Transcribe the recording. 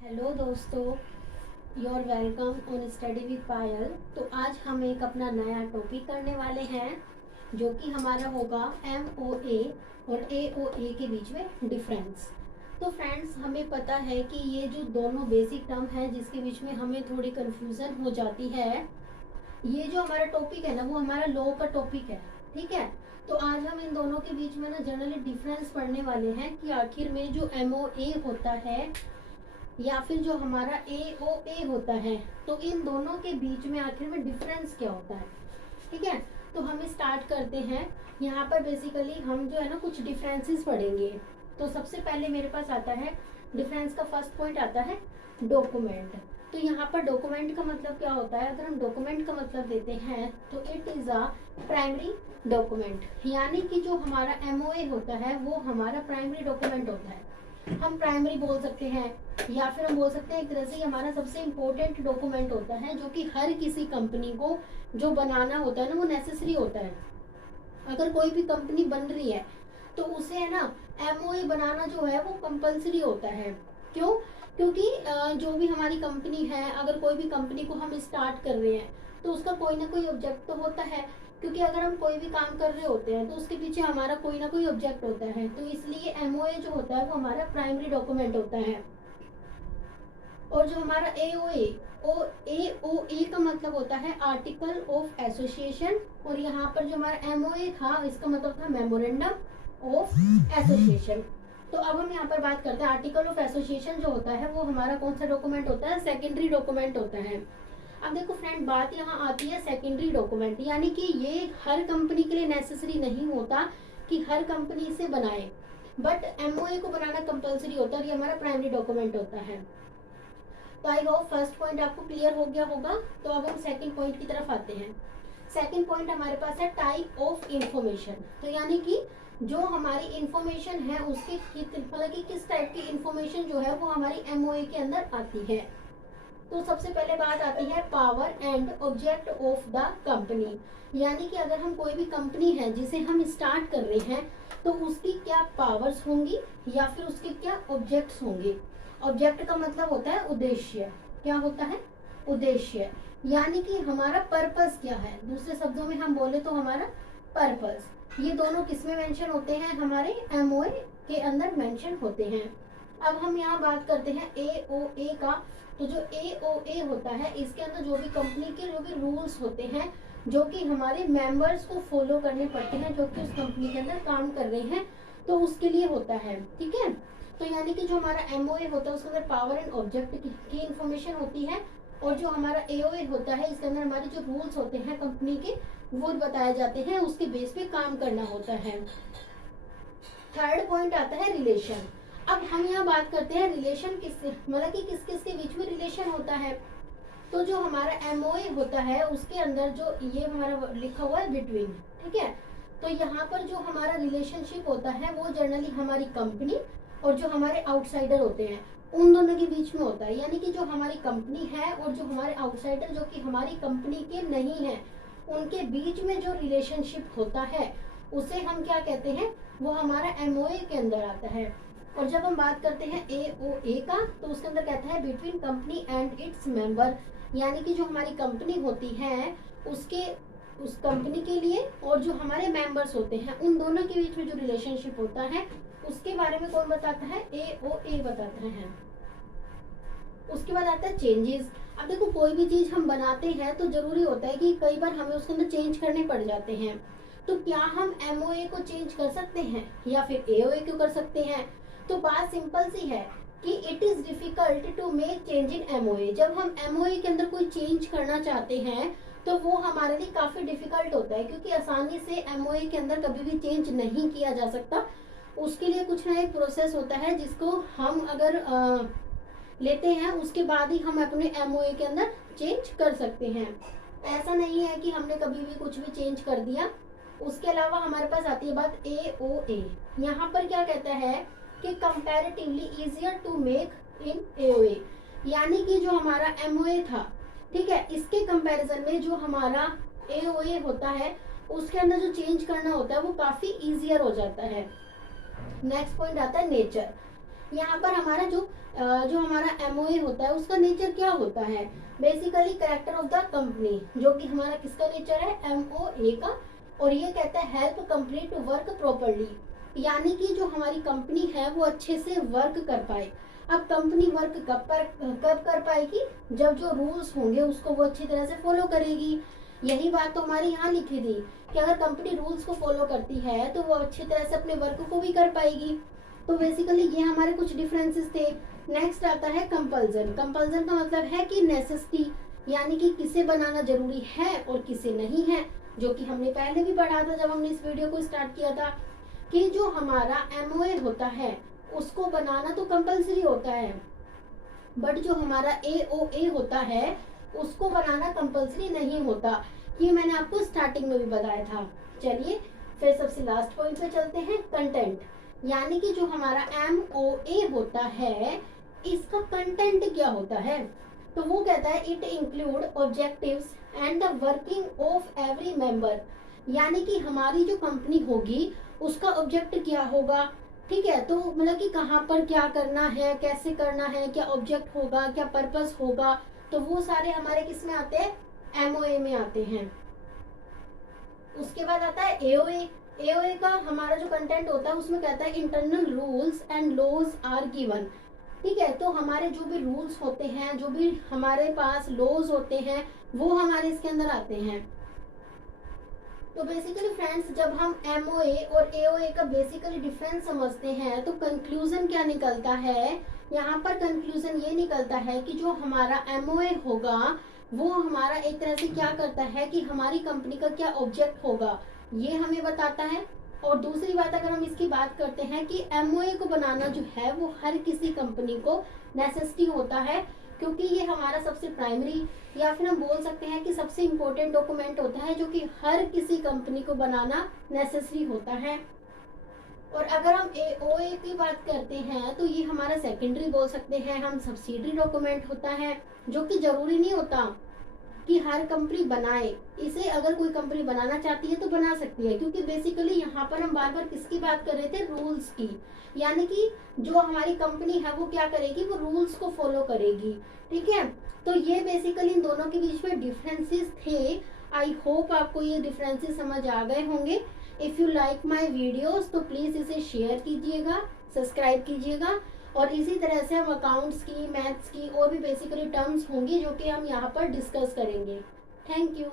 Hello दोस्तों, you are welcome on study with Payal. तो आज हम एक अपना नया टॉपिक करने वाले हैं जो कि हमारा होगा MOA और AOA के बीच में डिफरेंस। तो फ्रेंड्स, हमें पता है कि ये जो दोनों बेसिक टर्म है जिसके बीच में हमें थोड़ी कंफ्यूजन हो जाती है, ये जो हमारा टॉपिक है ना वो हमारा लॉ का टॉपिक है। ठीक है, तो आज हम इन दोनों के बीच में ना जनरली डिफरेंस पढ़ने वाले हैं कि आखिर में जो MOA होता है या फिर जो हमारा AOA होता है, तो इन दोनों के बीच में आखिर में डिफरेंस क्या होता है। ठीक है, तो हम स्टार्ट करते हैं। यहाँ पर बेसिकली हम जो है ना कुछ डिफरेंसेस पढ़ेंगे। तो सबसे पहले मेरे पास आता है डिफरेंस का फर्स्ट पॉइंट आता है डॉक्यूमेंट। तो यहाँ पर डॉक्यूमेंट का मतलब क्या होता है, अगर हम डॉक्यूमेंट का मतलब देते हैं तो it is a primary document, यानी कि जो हमारा MOA होता है वो हमारा प्राइमरी डॉक्यूमेंट होता है। हम प्राइमरी बोल सकते हैं या फिर हम बोल सकते हैं एक तरह से हमारा सबसे इम्पोर्टेंट डॉक्यूमेंट होता है जो कि हर किसी कंपनी को जो बनाना होता है ना वो नेसेसरी होता है। अगर कोई भी कंपनी बन रही है तो उसे है ना MOA बनाना जो है वो कंपलसरी होता है। क्यों? क्योंकि जो भी हमारी कंपनी है, अगर कोई भी कंपनी को हम स्टार्ट कर रहे हैं तो उसका कोई ना कोई ऑब्जेक्ट तो होता है। क्योंकि अगर हम कोई भी काम कर रहे होते हैं तो उसके पीछे हमारा कोई ना कोई ऑब्जेक्ट होता है, तो इसलिए MOA जो होता है वो हमारा प्राइमरी डॉक्यूमेंट होता है। और जो हमारा AOA का मतलब होता है आर्टिकल ऑफ एसोसिएशन, और यहाँ पर जो हमारा MOA था इसका मतलब था मेमोरेंडम ऑफ एसोसिएशन। तो अब हम यहाँ पर बात करते हैं आर्टिकल ऑफ एसोसिएशन जो होता है वो हमारा कौन सा डॉक्यूमेंट होता है, सेकेंडरी डॉक्यूमेंट होता है। अब देखो फ्रेंड, बात यहाँ आती है सेकेंडरी डॉक्यूमेंट, यानी कि ये हर कंपनी के लिए नेसेसरी नहीं होता कि हर कंपनी इसे बनाए, बट MOA को बनाना कंपलसरी होता है और ये हमारा प्राइमरी डॉक्यूमेंट होता है। तो आई होप फर्स्ट पॉइंट आपको क्लियर हो गया होगा। तो अब हम सेकंड पॉइंट की तरफ आते हैं। सेकंड पॉइंट हमारे पास है टाइप ऑफ इंफॉर्मेशन। तो यानी कि जो हमारी इंफॉर्मेशन है उसके मतलब कि किस टाइप की इंफॉर्मेशन जो है वो हमारी MOA के अंदर आती है। तो सबसे पहले बात आती है power and object of the company, यानी कि अगर हम कोई भी कंपनी है जिसे हम स्टार्ट कर रहे हैं तो उसकी क्या पावर्स होंगी या फिर उसके क्या ऑब्जेक्ट्स होंगे। ऑब्जेक्ट का मतलब होता है उद्देश्य। क्या होता है? उद्देश्य, यानी कि हमारा पर्पस क्या है, दूसरे शब्दों में हम बोले तो हमारा पर्पस। ये दोनों किसमें मेंशन होते हैं? हमारे MOA के अंदर मेंशन होते हैं। अब हम यहाँ बात करते हैं AOA का। तो जो AOA होता है इसके अंदर जो भी कंपनी के जो भी रूल्स होते हैं जो कि हमारे मेंबर्स को फॉलो करने पड़ते हैं जो कि उस कंपनी के अंदर काम कर रहे हैं, तो उसके लिए होता है। ठीक है, तो यानी कि जो हमारा MOA होता है उसके अंदर पावर एंड ऑब्जेक्ट की इंफॉर्मेशन होती है, और जो हमारा AOA होता है इसके अंदर हमारे जो रूल्स होते हैं कंपनी के वो बताए जाते हैं, उसके बेस पे काम करना होता है। थर्ड पॉइंट आता है रिलेशन। अब हम यहाँ बात करते हैं रिलेशन किससे, मतलब कि किस किस के बीच में रिलेशन होता है। तो जो हमारा MOA होता है उसके अंदर जो ये हमारा लिखा हुआ है बिटवीन, ठीक है, तो यहाँ पर जो हमारा रिलेशनशिप होता है वो जनरली हमारी कंपनी और जो हमारे आउटसाइडर होते हैं उन दोनों के बीच में होता है। यानी कि जो हमारी कंपनी है और जो हमारे आउटसाइडर जो कि हमारी कंपनी के नहीं है उनके बीच में जो रिलेशनशिप होता है उसे हम क्या कहते हैं, वो हमारा MOA के अंदर आता है। और जब हम बात करते हैं AOA का तो उसके अंदर कहता है between company and its member, यानी कि जो हमारी कंपनी होती है उसके उस कंपनी के लिए और जो हमारे मेंबर्स होते हैं उन दोनों के बीच में जो रिलेशनशिप होता है उसके बारे में कौन बताता है? AOA बताता है। उसके बाद आता है चेंजेस। अब देखो कोई भी चीज हम बनाते हैं तो जरूरी होता है कि कई बार हमें उसके अंदर चेंज करने पड़ जाते हैं। तो क्या हम MOA को चेंज कर सकते हैं या फिर AOA को कर सकते हैं? तो बात सिंपल सी है कि it is difficult to make change in MOA। जब हम MOA के अंदर कोई चेंज करना चाहते हैं तो वो हमारे लिए काफी डिफिकल्ट होता है, क्योंकि आसानी से MOA के अंदर कभी भी चेंज नहीं किया जा सकता। उसके लिए कुछ ना एक प्रोसेस होता है जिसको हम अगर लेते हैं उसके बाद ही हम अपने MOA के अंदर चेंज कर सकते हैं। ऐसा नहीं है कि हमने कभी भी कुछ भी चेंज कर दिया। उसके अलावा हमारे पास आती है बात AOA। यहाँ पर क्या कहता है कि comparatively easier to make in AOA, यानी कि जो हमारा MOA था, ठीक है, इसके कंपैरिजन में जो हमारा AOA होता है उसके अंदर जो चेंज करना होता है वो काफी इजियर हो जाता है। नेक्स्ट पॉइंट आता है नेचर। यहाँ पर हमारा जो हमारा एमओए होता है उसका नेचर क्या होता है, basically character of the company, जो कि हमारा किसका नेचर है, एमओए का। और ये कहता है help company to work properly, यानी कि जो हमारी कंपनी है वो अच्छे से वर्क कर पाए। अब कंपनी वर्क कब कर पाएगी, जब जो रूल्स होंगे उसको वो अच्छी तरह से फॉलो करेगी। यही बात तो हमारी यहाँ लिखी थी कि अगर कंपनी रूल्स को फॉलो करती है तो वो अच्छी तरह से अपने वर्क को भी कर पाएगी। तो बेसिकली ये हमारे कुछ डिफरेंसेस थे। नेक्स्ट आता है कंपल्जन। कंपल्जन का मतलब है कि नेसेसिटी, यानी कि किसे बनाना जरूरी है और किसे नहीं है, जो कि हमने पहले भी पढ़ा था जब हमने इस वीडियो को स्टार्ट किया था कि जो हमारा एमओए होता है उसको बनाना तो कंपल्सरी होता है, बट जो हमारा एओए होता है उसको बनाना कंपल्सरी नहीं होता। ये मैंने आपको स्टार्टिंग में भी बताया था। चलिए फिर सबसे लास्ट पॉइंट पे चलते हैं, कंटेंट, यानी कि जो हमारा एमओए होता है इसका कंटेंट क्या होता है। तो वो कहता है it include objectives and the working of every member, यानी कि हमारी जो कंपनी होगी उसका ऑब्जेक्ट क्या होगा, ठीक है। तो मतलब कि कहाँ पर क्या करना है, कैसे करना है, क्या ऑब्जेक्ट होगा, क्या पर्पस होगा, तो वो सारे हमारे किस में आते हैं, एमओए में आते हैं। उसके बाद आता है एओए। एओए का हमारा जो कंटेंट होता है उसमें कहता है internal rules and laws are given, ठीक है। तो हमारे जो भी रूल्स होते हैं, जो भी हमारे पास लॉज होते हैं वो हमारे इसके अंदर आते हैं। तो बेसिकली फ्रेंड्स जब हम एमओए और एओए का बेसिकली डिफरेंस समझते हैं तो कंक्लूजन क्या निकलता है, यहाँ पर कंक्लूजन ये निकलता है कि जो हमारा एमओए होगा वो हमारा एक तरह से क्या करता है कि हमारी कंपनी का क्या ऑब्जेक्ट होगा ये हमें बताता है। और दूसरी बात अगर हम इसकी बात करते हैं कि एमओए को बनाना जो है वो हर किसी कंपनी को नेसेसिटी होता है, क्योंकि ये हमारा सबसे प्राइमरी या फिर हम बोल सकते हैं कि सबसे इम्पोर्टेंट डॉक्यूमेंट होता है जो कि हर किसी कंपनी को बनाना नेसेसरी होता है। और अगर हम एओए की बात करते हैं तो ये हमारा सेकेंडरी बोल सकते हैं हम, सब्सिडरी डॉक्यूमेंट होता है, जो कि जरूरी नहीं होता कि हर कंपनी बनाए इसे। अगर कोई कंपनी बनाना चाहती है तो बना सकती है, क्योंकि बेसिकली यहाँ पर हम बार बार किसकी बात कर रहे थे, रूल्स की, यानी कि जो हमारी कंपनी है वो क्या करेगी, वो रूल्स को फॉलो करेगी, ठीक है। तो ये बेसिकली इन दोनों के बीच में डिफरेंसेस थे। आई होप आपको ये डिफरेंसेस समझ आ गए होंगे। If you like my videos तो प्लीज इसे शेयर कीजिएगा, सब्सक्राइब कीजिएगा। और इसी तरह से हम अकाउंट्स की, मैथ्स की और भी बेसिकली टर्म्स होंगी जो कि हम यहाँ पर डिस्कस करेंगे। Thank you.